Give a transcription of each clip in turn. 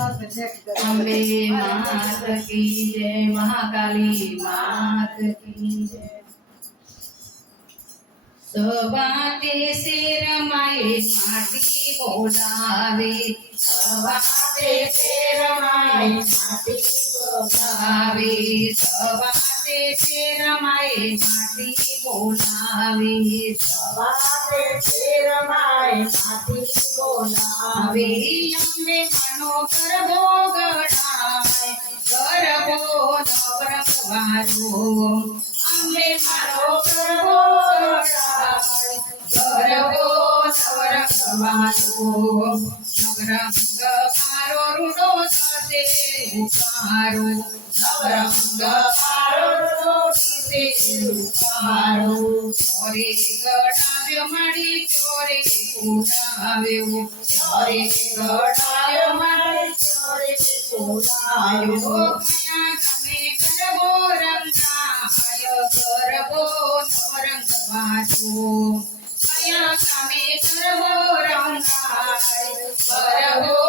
अम्बे मात की जय, महाकाली मात की जय। सबाते सिर रमाए माटी बोलावे। सबाते सिर रमाए माटी बोलावे। सबाते વાતે છે રમાય માટી બોલાવે વાતે છે રમાય માટી બોલાવે. અમને માનો ગરબો ગણાય, ગરબો નવરસવારો અમને મારો ગરબો ગણાય, ગરબો નવરસવારો નવરંગ રૂડો સાથે ઉપારો નવરંગ મારો રૂડો સાથે ઉપારો ચોરે ગડાવ્યો મળી ચોરે કુડાવ્યો ચોરે ગડાવ્યો મળી ચોરે કુડાવ્યો કયા તમે ગરબો રંગાય ગરબો નવરંગ વાજો કયા તમે ગરબો રંગાય ગરબો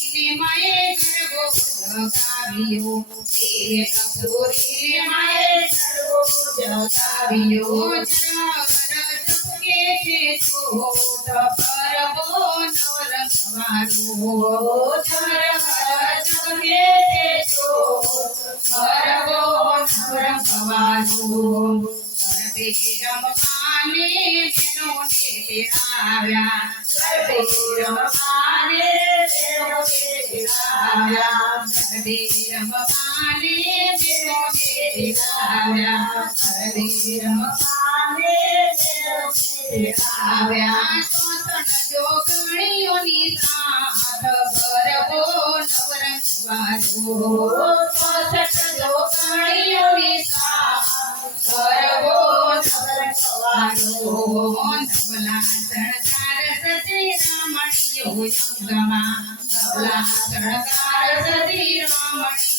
આબુ ગડાવ્યો મળી પામા કટોરાવ્યો આવો ગડાવ્યો મળી પામા કટોરાવ્યો ઊંજામો ગરબો રંગાય ગરબો નવરંગ વાજો ઊંજામો ગરબો રંગાય ગરબો નવરંગ વાજો શિવે પૂરીને માએ ગરબો જગાવ્યો શિવે પૂરીને માએ ગરબો જગાવ્યો જરા ચપકે છે ચોટ ગરબો નવરંગ વાજો જરા ચપકે છે ચોટ ગરબો નવરંગ વાજો ગરબે રમવાને બેનો ને તેડાવ્યા ગરબે રમવાને બેનો ને તેડાવ્યા ગરબે રમવાને બેનો ને તેડાવ્યા ગરબે રમવાને બેનો ને તેડાવ્યા ચોસણ જોગણીઓની સાથ ગરબો નવરંગ વાજો ચોસઠ જોગણીઓની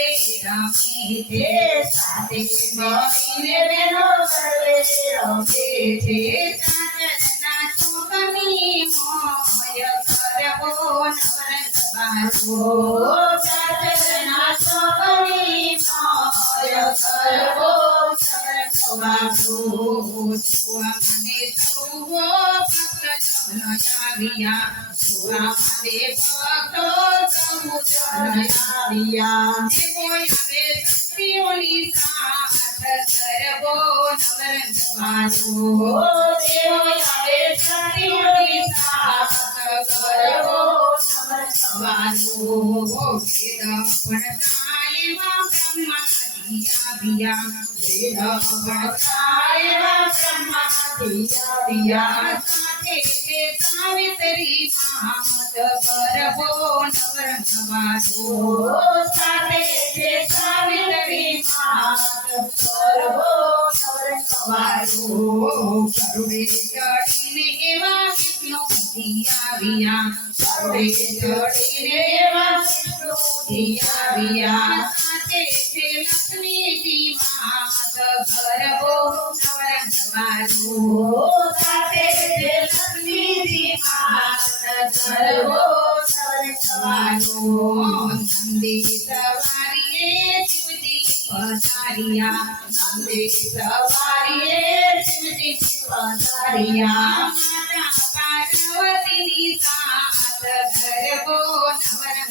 করবে রামেতে সাথে মরিবে বেনো করবে রামেতে সুয়ামানে সৌভ ভক্ত জনয়াবিয়া সুয়ামানে ভক্ত সৌভ জনয়াবিয়া দেবয়াবে সত্যিয়নি সাথ করবো নরজবানো দেবয়াবে সত্যিয়নি সাথ করবো নরজবানো সিদ্ধ পড়তায় মা ব্রহ্মা दिया दिया भगवाय दिया दिया सावित्री महामत परभो नवरंगवादो साते ते सावित्री महामत परभो नवरंगवादो सर्वे जटिने एवा दिया આપે છે લક્ષ્મીજી માત ભરવો નવરંગ મારો આપે છે લક્ષ્મીજી માત ભરવો નવરંગ મારો નંદી સવારીએ સવારીએ શિવજી પધારિયા માતા પાર્વતીની સાત ભરવો નવરંગ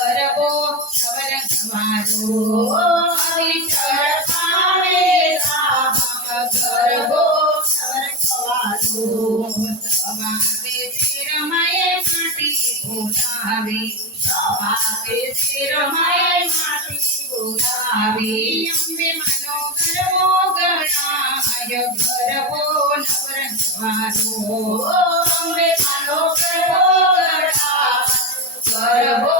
કરવો નવર તમારો પવિત્ર પામે રામ ગરબો સવર સવારો સવારે શિરમય માટી ભૂલાવી સવારે શિરમય માટી બોલાવી અંબે મનો ગરવો કરવો નવરંગવાનો અમે પાલો કરવો કરતા કરવો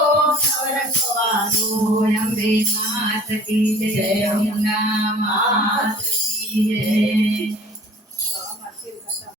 જય અંબા જય